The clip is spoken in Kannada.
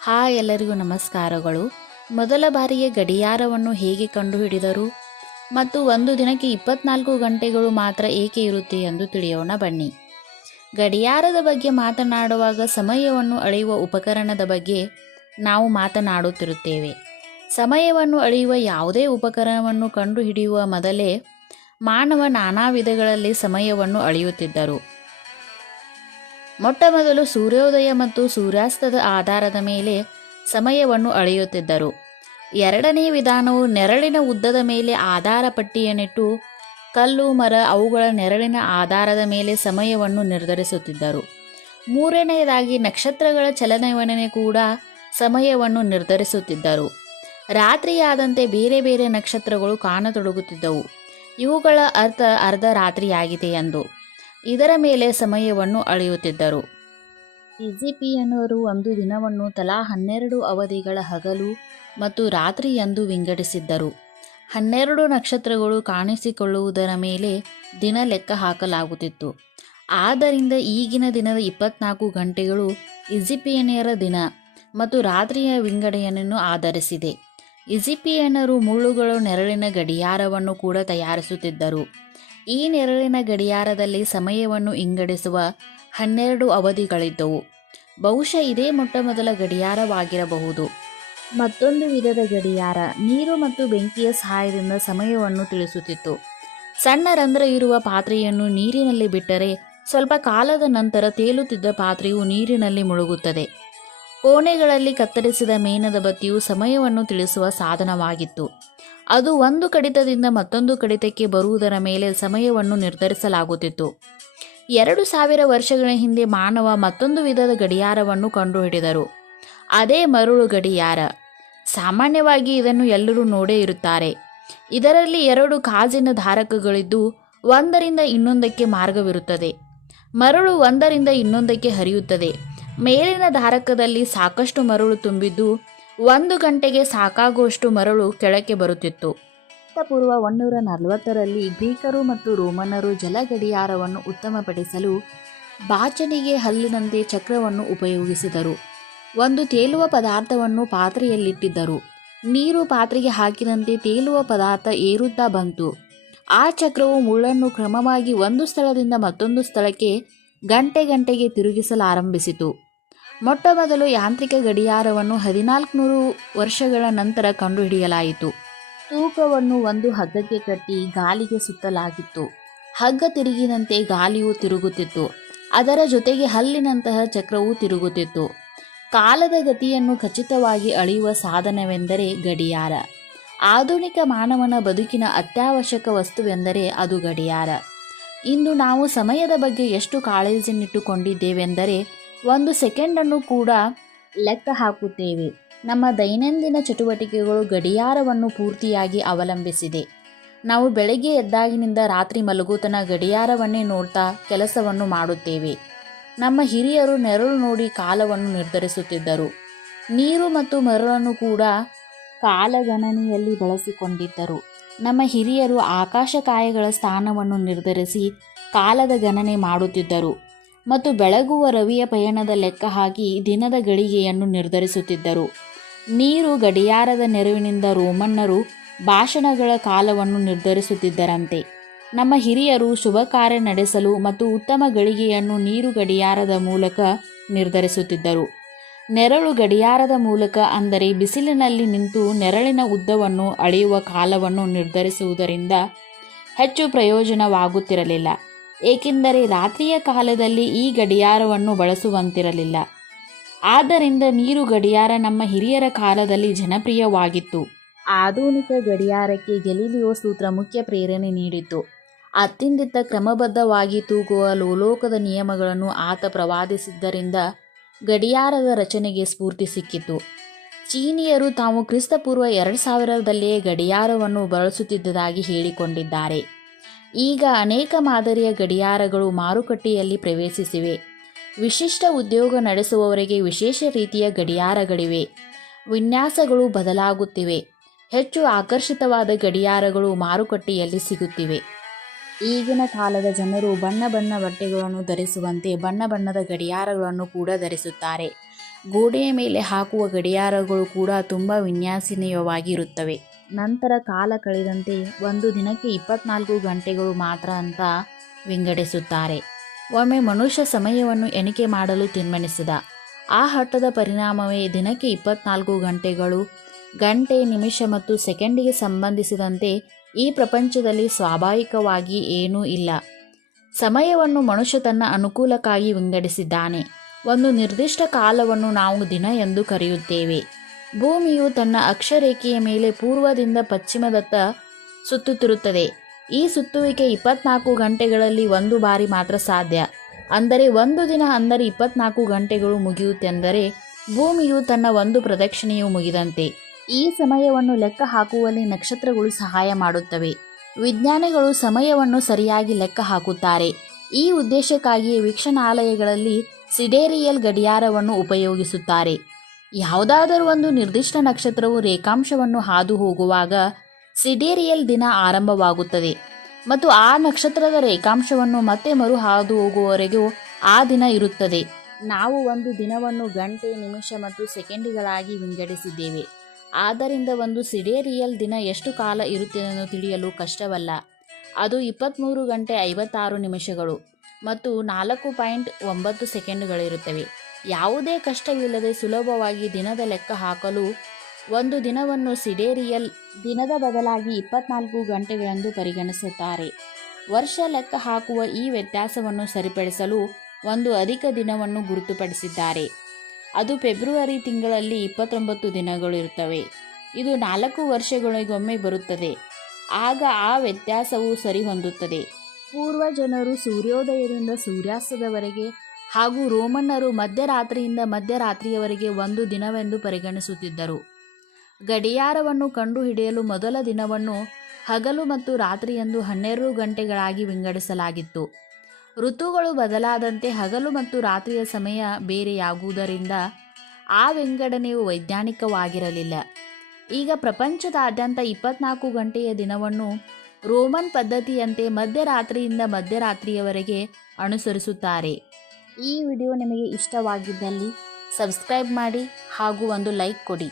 ಹಾಯ್ ಎಲ್ಲರಿಗೂ ನಮಸ್ಕಾರಗಳು. ಮೊದಲ ಬಾರಿಗೆ ಗಡಿಯಾರವನ್ನು ಹೇಗೆ ಕಂಡುಹಿಡಿದರು? ಮತ್ತು ಒಂದು ದಿನಕ್ಕೆ ಇಪ್ಪತ್ನಾಲ್ಕು ಗಂಟೆಗಳು ಮಾತ್ರ ಏಕೆ ಇರುತ್ತೆ ಎಂದು ತಿಳಿಯೋಣ ಬನ್ನಿ. ಗಡಿಯಾರದ ಬಗ್ಗೆ ಮಾತನಾಡುವಾಗ ಸಮಯವನ್ನು ಅಳೆಯುವ ಉಪಕರಣದ ಬಗ್ಗೆ ನಾವು ಮಾತನಾಡುತ್ತಿರುತ್ತೇವೆ. ಸಮಯವನ್ನು ಅಳೆಯುವ ಯಾವುದೇ ಉಪಕರಣವನ್ನು ಕಂಡುಹಿಡಿಯುವ ಮೊದಲೇ ಮಾನವ ನಾನಾ ವಿಧಗಳಲ್ಲಿ ಸಮಯವನ್ನು ಅಳೆಯುತ್ತಿದ್ದರು. ಮೊಟ್ಟ ಮೊದಲು ಸೂರ್ಯೋದಯ ಮತ್ತು ಸೂರ್ಯಾಸ್ತದ ಆಧಾರದ ಮೇಲೆ ಸಮಯವನ್ನು ಅಳೆಯುತ್ತಿದ್ದರು. ಎರಡನೇ ವಿಧಾನವು ನೆರಳಿನ ಉದ್ದದ ಮೇಲೆ ಆಧಾರ ಪಟ್ಟಿಯನ್ನಿಟ್ಟು ಕಲ್ಲು, ಮರ ಅವುಗಳ ನೆರಳಿನ ಆಧಾರದ ಮೇಲೆ ಸಮಯವನ್ನು ನಿರ್ಧರಿಸುತ್ತಿದ್ದರು. ಮೂರನೆಯದಾಗಿ ನಕ್ಷತ್ರಗಳ ಚಲನವಲನೆ ಕೂಡ ಸಮಯವನ್ನು ನಿರ್ಧರಿಸುತ್ತಿದ್ದರು. ರಾತ್ರಿಯಾದಂತೆ ಬೇರೆ ಬೇರೆ ನಕ್ಷತ್ರಗಳು ಕಾಣತೊಡಗುತ್ತಿದ್ದವು. ಇವುಗಳ ಅರ್ಥ ಅರ್ಧ ರಾತ್ರಿಯಾಗಿದೆ ಎಂದು. ಇದರ ಮೇಲೆ ಸಮಯವನ್ನು ಅಳೆಯುತ್ತಿದ್ದರು. ಇಜಿಪಿಯನ್ನರು ಒಂದು ದಿನವನ್ನು ತಲಾ ಹನ್ನೆರಡು ಅವಧಿಗಳ ಹಗಲು ಮತ್ತು ರಾತ್ರಿ ಎಂದು ವಿಂಗಡಿಸಿದ್ದರು. ಹನ್ನೆರಡು ನಕ್ಷತ್ರಗಳು ಕಾಣಿಸಿಕೊಳ್ಳುವುದರ ಮೇಲೆ ದಿನ ಲೆಕ್ಕ ಹಾಕಲಾಗುತ್ತಿತ್ತು. ಆದ್ದರಿಂದ ಈಗಿನ ದಿನದ ಇಪ್ಪತ್ನಾಲ್ಕು ಗಂಟೆಗಳು ಇಜಿಪಿಯನಿಯರ ದಿನ ಮತ್ತು ರಾತ್ರಿಯ ವಿಂಗಡಣೆಯನ್ನು ಆಧರಿಸಿದೆ. ಇಜಿಪಿಯನ್ನರು ಮುಳ್ಳುಗಳು ನೆರಳಿನ ಗಡಿಯಾರವನ್ನು ಕೂಡ ತಯಾರಿಸುತ್ತಿದ್ದರು. ಈ ನೆರಳಿನ ಗಡಿಯಾರದಲ್ಲಿ ಸಮಯವನ್ನು ಇಂಗಡಿಸುವ ಹನ್ನೆರಡು ಅವಧಿಗಳಿದ್ದವು. ಬಹುಶಃ ಇದೇ ಮೊಟ್ಟಮೊದಲ ಗಡಿಯಾರವಾಗಿರಬಹುದು. ಮತ್ತೊಂದು ವಿಧದ ಗಡಿಯಾರ ನೀರು ಮತ್ತು ಬೆಂಕಿಯ ಸಹಾಯದಿಂದ ಸಮಯವನ್ನು ತಿಳಿಸುತ್ತಿತ್ತು. ಸಣ್ಣ ರಂಧ್ರ ಇರುವ ಪಾತ್ರೆಯನ್ನು ನೀರಿನಲ್ಲಿ ಬಿಟ್ಟರೆ ಸ್ವಲ್ಪ ಕಾಲದ ನಂತರ ತೇಲುತ್ತಿದ್ದ ಪಾತ್ರೆಯು ನೀರಿನಲ್ಲಿ ಮುಳುಗುತ್ತದೆ. ಕೋಣೆಗಳಲ್ಲಿ ಕತ್ತರಿಸಿದ ಮೇಣದ ಬತ್ತಿಯು ಸಮಯವನ್ನು ತಿಳಿಸುವ ಸಾಧನವಾಗಿತ್ತು. ಅದು ಒಂದು ಕಡಿತದಿಂದ ಮತ್ತೊಂದು ಕಡಿತಕ್ಕೆ ಬರುವುದರ ಮೇಲೆ ಸಮಯವನ್ನು ನಿರ್ಧರಿಸಲಾಗುತ್ತಿತ್ತು. ಎರಡು ಸಾವಿರ ವರ್ಷಗಳ ಹಿಂದೆ ಮಾನವ ಮತ್ತೊಂದು ವಿಧದ ಗಡಿಯಾರವನ್ನು ಕಂಡುಹಿಡಿದರು. ಅದೇ ಮರುಳು ಗಡಿಯಾರ. ಸಾಮಾನ್ಯವಾಗಿ ಇದನ್ನು ಎಲ್ಲರೂ ನೋಡೇ ಇರುತ್ತಾರೆ. ಇದರಲ್ಲಿ ಎರಡು ಕಾಜಿನ ಧಾರಕಗಳಿದ್ದು, ಒಂದರಿಂದ ಇನ್ನೊಂದಕ್ಕೆ ಮಾರ್ಗವಿರುತ್ತದೆ. ಮರಳು ಒಂದರಿಂದ ಇನ್ನೊಂದಕ್ಕೆ ಹರಿಯುತ್ತದೆ. ಮೇಲಿನ ಧಾರಕದಲ್ಲಿ ಸಾಕಷ್ಟು ಮರಳು ತುಂಬಿದ್ದು ಒಂದು ಗಂಟೆಗೆ ಸಾಕಾಗುವಷ್ಟು ಮರಳು ಕೆಳಕ್ಕೆ ಬರುತ್ತಿತ್ತು. ಪೂರ್ವ ಒನ್ನೂರ ನಲವತ್ತರಲ್ಲಿ ಗ್ರೀಕರು ಮತ್ತು ರೋಮನರು ಜಲಗಡಿಯಾರವನ್ನು ಉತ್ತಮಪಡಿಸಲು ಬಾಚಣಿಗೆ ಹಲ್ಲಿನಂತೆ ಚಕ್ರವನ್ನು ಉಪಯೋಗಿಸಿದರು. ಒಂದು ತೇಲುವ ಪದಾರ್ಥವನ್ನು ಪಾತ್ರೆಯಲ್ಲಿಟ್ಟಿದ್ದರು. ನೀರು ಪಾತ್ರೆಗೆ ಹಾಕಿದಂತೆ ತೇಲುವ ಪದಾರ್ಥ ಏರುತ್ತಾ ಬಂತು. ಆ ಚಕ್ರವು ಮುಳ್ಳನ್ನು ಕ್ರಮವಾಗಿ ಒಂದು ಸ್ಥಳದಿಂದ ಮತ್ತೊಂದು ಸ್ಥಳಕ್ಕೆ ಗಂಟೆ ಗಂಟೆಗೆ ತಿರುಗಿಸಲಾರಂಭಿಸಿತು. ಮೊಟ್ಟ ಮೊದಲು ಯಾಂತ್ರಿಕ ಗಡಿಯಾರವನ್ನು ಹದಿನಾಲ್ಕುನೂರು ವರ್ಷಗಳ ನಂತರ ಕಂಡುಹಿಡಿಯಲಾಯಿತು. ತೂಕವನ್ನು ಒಂದು ಹಗ್ಗಕ್ಕೆ ಕಟ್ಟಿ ಗಾಲಿಗೆ ಸುತ್ತಲಾಗಿತ್ತು. ಹಗ್ಗ ತಿರುಗಿದಂತೆ ಗಾಲಿಯು ತಿರುಗುತ್ತಿತ್ತು. ಅದರ ಜೊತೆಗೆ ಹಲ್ಲಿನಂತಹ ಚಕ್ರವು ತಿರುಗುತ್ತಿತ್ತು. ಕಾಲದ ಗತಿಯನ್ನು ಖಚಿತವಾಗಿ ಅಳೆಯುವ ಸಾಧನವೆಂದರೆ ಗಡಿಯಾರ. ಆಧುನಿಕ ಮಾನವನ ಬದುಕಿನ ಅತ್ಯವಶ್ಯಕ ವಸ್ತುವೆಂದರೆ ಅದು ಗಡಿಯಾರ. ಇಂದು ನಾವು ಸಮಯದ ಬಗ್ಗೆ ಎಷ್ಟು ಕಾಳಜಿನಿಟ್ಟುಕೊಂಡಿದ್ದೇವೆಂದರೆ ಒಂದು ಸೆಕೆಂಡನ್ನು ಕೂಡ ಲೆಕ್ಕ ಹಾಕುತ್ತೇವೆ. ನಮ್ಮ ದೈನಂದಿನ ಚಟುವಟಿಕೆಗಳು ಗಡಿಯಾರವನ್ನು ಪೂರ್ತಿಯಾಗಿ ಅವಲಂಬಿಸಿದೆ. ನಾವು ಬೆಳಗ್ಗೆ ಎದ್ದಾಗಿನಿಂದ ರಾತ್ರಿ ಮಲಗುತನ ಗಡಿಯಾರವನ್ನೇ ನೋಡ್ತಾ ಕೆಲಸವನ್ನು ಮಾಡುತ್ತೇವೆ. ನಮ್ಮ ಹಿರಿಯರು ನೆರಳು ನೋಡಿ ಕಾಲವನ್ನು ನಿರ್ಧರಿಸುತ್ತಿದ್ದರು. ನೀರು ಮತ್ತು ಮರಳನ್ನು ಕೂಡ ಕಾಲಗಣನೆಯಲ್ಲಿ ಬಳಸಿಕೊಂಡಿದ್ದರು. ನಮ್ಮ ಹಿರಿಯರು ಆಕಾಶಕಾಯಗಳ ಸ್ಥಾನವನ್ನು ನಿರ್ಧರಿಸಿ ಕಾಲದ ಗಣನೆ ಮಾಡುತ್ತಿದ್ದರು. ಮತ್ತು ಬೆಳಗುವ ರವಿಯ ಪಯಣದ ಲೆಕ್ಕ ಹಾಕಿ ದಿನದ ಗಳಿಗೆಯನ್ನು ನಿರ್ಧರಿಸುತ್ತಿದ್ದರು. ನೀರು ಗಡಿಯಾರದ ನೆರವಿನಿಂದ ರೋಮನ್ನರು ಭಾಷಣಗಳ ಕಾಲವನ್ನು ನಿರ್ಧರಿಸುತ್ತಿದ್ದರಂತೆ. ನಮ್ಮ ಹಿರಿಯರು ಶುಭ ಕಾರ್ಯ ನಡೆಸಲು ಮತ್ತು ಉತ್ತಮ ಗಳಿಗೆಯನ್ನು ನೀರು ಗಡಿಯಾರದ ಮೂಲಕ ನಿರ್ಧರಿಸುತ್ತಿದ್ದರು. ನೆರಳು ಗಡಿಯಾರದ ಮೂಲಕ ಅಂದರೆ ಬಿಸಿಲಿನಲ್ಲಿ ನಿಂತು ನೆರಳಿನ ಉದ್ದವನ್ನು ಅಳೆಯುವ ಕಾಲವನ್ನು ನಿರ್ಧರಿಸುವುದರಿಂದ ಹೆಚ್ಚು ಪ್ರಯೋಜನವಾಗುತ್ತಿರಲಿಲ್ಲ. ಏಕೆಂದರೆ ರಾತ್ರಿಯ ಕಾಲದಲ್ಲಿ ಈ ಗಡಿಯಾರವನ್ನು ಬಳಸುವಂತಿರಲಿಲ್ಲ. ಆದ್ದರಿಂದ ನೀರು ಗಡಿಯಾರ ನಮ್ಮ ಹಿರಿಯರ ಕಾಲದಲ್ಲಿ ಜನಪ್ರಿಯವಾಗಿತ್ತು. ಆಧುನಿಕ ಗಡಿಯಾರಕ್ಕೆ ಗೆಲಿಲಿಯೋ ಸೂತ್ರ ಮುಖ್ಯ ಪ್ರೇರಣೆ ನೀಡಿತು ಅತ್ಯಂತ ಕ್ರಮಬದ್ಧವಾಗಿ ತೂಗುವ ಲೋಲೋಕದ ನಿಯಮಗಳನ್ನು ಆತ ಪ್ರವಾದಿಸಿದ್ದರಿಂದ ಗಡಿಯಾರದ ರಚನೆಗೆ ಸ್ಫೂರ್ತಿ ಸಿಕ್ಕಿತು. ಚೀನಿಯರು ತಾವು ಕ್ರಿಸ್ತಪೂರ್ವ ಎರಡು ಸಾವಿರದಲ್ಲಿಯೇ ಗಡಿಯಾರವನ್ನು ಬಳಸುತ್ತಿದ್ದುದಾಗಿ ಹೇಳಿಕೊಂಡಿದ್ದಾರೆ. ಈಗ ಅನೇಕ ಮಾದರಿಯ ಗಡಿಯಾರಗಳು ಮಾರುಕಟ್ಟೆಯಲ್ಲಿ ಪ್ರವೇಶಿಸಿವೆ. ವಿಶಿಷ್ಟ ಉದ್ಯೋಗ ನಡೆಸುವವರಿಗೆ ವಿಶೇಷ ರೀತಿಯ ಗಡಿಯಾರಗಳಿವೆ. ವಿನ್ಯಾಸಗಳು ಬದಲಾಗುತ್ತಿವೆ. ಹೆಚ್ಚು ಆಕರ್ಷಿತವಾದ ಗಡಿಯಾರಗಳು ಮಾರುಕಟ್ಟೆಯಲ್ಲಿ ಸಿಗುತ್ತಿವೆ. ಈಗಿನ ಕಾಲದ ಜನರು ಬಣ್ಣ ಬಣ್ಣ ಬಟ್ಟೆಗಳನ್ನು ಧರಿಸುವಂತೆ ಬಣ್ಣ ಬಣ್ಣದ ಗಡಿಯಾರಗಳನ್ನು ಕೂಡ ಧರಿಸುತ್ತಾರೆ. ಗೋಡೆಯ ಮೇಲೆ ಹಾಕುವ ಗಡಿಯಾರಗಳು ಕೂಡ ತುಂಬ ವಿನ್ಯಾಸನೀಯವಾಗಿರುತ್ತವೆ. ನಂತರ ಕಾಲ ಕಳೆದಂತೆ ಒಂದು ದಿನಕ್ಕೆ ಇಪ್ಪತ್ನಾಲ್ಕು ಗಂಟೆಗಳು ಮಾತ್ರ ಅಂತ ವಿಂಗಡಿಸುತ್ತಾರೆ. ಒಮ್ಮೆ ಮನುಷ್ಯ ಸಮಯವನ್ನು ಎಣಿಕೆ ಮಾಡಲು ತೀರ್ಮಾನಿಸಿದ. ಆ ಹಠದ ಪರಿಣಾಮವೇ ದಿನಕ್ಕೆ ಇಪ್ಪತ್ನಾಲ್ಕು ಗಂಟೆಗಳು, ಗಂಟೆ, ನಿಮಿಷ ಮತ್ತು ಸೆಕೆಂಡಿಗೆ ಸಂಬಂಧಿಸಿದಂತೆ ಈ ಪ್ರಪಂಚದಲ್ಲಿ ಸ್ವಾಭಾವಿಕವಾಗಿ ಏನೂ ಇಲ್ಲ. ಸಮಯವನ್ನು ಮನುಷ್ಯ ತನ್ನ ಅನುಕೂಲಕ್ಕಾಗಿ ವಿಂಗಡಿಸಿದ್ದಾನೆ. ಒಂದು ನಿರ್ದಿಷ್ಟ ಕಾಲವನ್ನು ನಾವು ದಿನ ಎಂದು ಕರೆಯುತ್ತೇವೆ. ಭೂಮಿಯು ತನ್ನ ಅಕ್ಷರೇಖೆಯ ಮೇಲೆ ಪೂರ್ವದಿಂದ ಪಶ್ಚಿಮದತ್ತ ಸುತ್ತುತ್ತಿರುತ್ತದೆ. ಈ ಸುತ್ತುವಿಕೆ ಇಪ್ಪತ್ನಾಲ್ಕು ಗಂಟೆಗಳಲ್ಲಿ ಒಂದು ಬಾರಿ ಮಾತ್ರ ಸಾಧ್ಯ. ಅಂದರೆ ಒಂದು ದಿನ ಅಂದರೆ ಇಪ್ಪತ್ನಾಲ್ಕು ಗಂಟೆಗಳು ಮುಗಿಯುತ್ತೆಂದರೆ ಭೂಮಿಯು ತನ್ನ ಒಂದು ಪ್ರದಕ್ಷಿಣೆಯು ಮುಗಿದಂತೆ. ಈ ಸಮಯವನ್ನು ಲೆಕ್ಕ ಹಾಕುವಲ್ಲಿ ನಕ್ಷತ್ರಗಳು ಸಹಾಯ ಮಾಡುತ್ತವೆ. ವಿಜ್ಞಾನಿಗಳು ಸಮಯವನ್ನು ಸರಿಯಾಗಿ ಲೆಕ್ಕ ಹಾಕುತ್ತಾರೆ. ಈ ಉದ್ದೇಶಕ್ಕಾಗಿಯೇ ವೀಕ್ಷಣಾಲಯಗಳಲ್ಲಿ ಸಿಡೇರಿಯಲ್ ಗಡಿಯಾರವನ್ನು ಉಪಯೋಗಿಸುತ್ತಾರೆ. ಯಾವುದಾದರೂ ಒಂದು ನಿರ್ದಿಷ್ಟ ನಕ್ಷತ್ರವು ರೇಖಾಂಶವನ್ನು ಹಾದು ಹೋಗುವಾಗ ಸಿಡೇರಿಯಲ್ ದಿನ ಆರಂಭವಾಗುತ್ತದೆ ಮತ್ತು ಆ ನಕ್ಷತ್ರದ ರೇಖಾಂಶವನ್ನು ಮತ್ತೆ ಮರು ಹಾದು ಹೋಗುವವರೆಗೂ ಆ ದಿನ ಇರುತ್ತದೆ. ನಾವು ಒಂದು ದಿನವನ್ನು ಗಂಟೆ, ನಿಮಿಷ ಮತ್ತು ಸೆಕೆಂಡ್ಗಳಾಗಿ ವಿಂಗಡಿಸಿದ್ದೇವೆ. ಆದ್ದರಿಂದ ಒಂದು ಸಿಡೇರಿಯಲ್ ದಿನ ಎಷ್ಟು ಕಾಲ ಇರುತ್ತದೆಂದು ತಿಳಿಯಲು ಕಷ್ಟವಲ್ಲ. ಅದು ಇಪ್ಪತ್ತ್ಮೂರು ಗಂಟೆ ಐವತ್ತಾರು ನಿಮಿಷಗಳು ಮತ್ತು ನಾಲ್ಕು ಪಾಯಿಂಟ್ ಒಂಬತ್ತು ಸೆಕೆಂಡುಗಳಿರುತ್ತವೆ. ಯಾವುದೇ ಕಷ್ಟವಿಲ್ಲದೆ ಸುಲಭವಾಗಿ ದಿನದ ಲೆಕ್ಕ ಹಾಕಲು ಒಂದು ದಿನವನ್ನು ಸಿಡೇರಿಯಲ್ ದಿನದ ಬದಲಾಗಿ ಇಪ್ಪತ್ನಾಲ್ಕು ಗಂಟೆಗಳೆಂದು ಪರಿಗಣಿಸುತ್ತಾರೆ. ವರ್ಷ ಲೆಕ್ಕ ಹಾಕುವ ಈ ವ್ಯತ್ಯಾಸವನ್ನು ಸರಿಪಡಿಸಲು ಒಂದು ಅಧಿಕ ದಿನವನ್ನು ಗುರುತುಪಡಿಸಿದ್ದಾರೆ. ಅದು ಫೆಬ್ರವರಿ ತಿಂಗಳಲ್ಲಿ ಇಪ್ಪತ್ತೊಂಬತ್ತು ದಿನಗಳು ಇರುತ್ತವೆ. ಇದು ನಾಲ್ಕು ವರ್ಷಗಳಿಗೊಮ್ಮೆ ಬರುತ್ತದೆ. ಆಗ ಆ ವ್ಯತ್ಯಾಸವು ಸರಿಹೊಂದುತ್ತದೆ. ಪೂರ್ವ ಜನರು ಸೂರ್ಯೋದಯದಿಂದ ಸೂರ್ಯಾಸ್ತದವರೆಗೆ ಹಾಗೂ ರೋಮನ್ನರು ಮಧ್ಯರಾತ್ರಿಯಿಂದ ಮಧ್ಯರಾತ್ರಿಯವರೆಗೆ ಒಂದು ದಿನವೆಂದು ಪರಿಗಣಿಸುತ್ತಿದ್ದರು. ಗಡಿಯಾರವನ್ನು ಕಂಡುಹಿಡಿಯಲು ಮೊದಲ ದಿನವನ್ನು ಹಗಲು ಮತ್ತು ರಾತ್ರಿಯೆಂದು ಹನ್ನೆರಡು ಗಂಟೆಗಳಾಗಿ ವಿಂಗಡಿಸಲಾಗಿತ್ತು. ಋತುಗಳು ಬದಲಾದಂತೆ ಹಗಲು ಮತ್ತು ರಾತ್ರಿಯ ಸಮಯ ಬೇರೆಯಾಗುವುದರಿಂದ ಆ ವಿಂಗಡಣೆಯು ವೈಜ್ಞಾನಿಕವಾಗಿರಲಿಲ್ಲ. ಈಗ ಪ್ರಪಂಚದಾದ್ಯಂತ ಇಪ್ಪತ್ನಾಲ್ಕು ಗಂಟೆಯ ದಿನವನ್ನು ರೋಮನ್ ಪದ್ಧತಿಯಂತೆ ಮಧ್ಯರಾತ್ರಿಯಿಂದ ಮಧ್ಯರಾತ್ರಿಯವರೆಗೆ ಅನುಸರಿಸುತ್ತಾರೆ. ಈ ವಿಡಿಯೋ ನಿಮಗೆ ಇಷ್ಟವಾಗಿದ್ದಲ್ಲಿ ಸಬ್ಸ್ಕ್ರೈಬ್ ಮಾಡಿ ಹಾಗೂ ಒಂದು ಲೈಕ್ ಕೊಡಿ.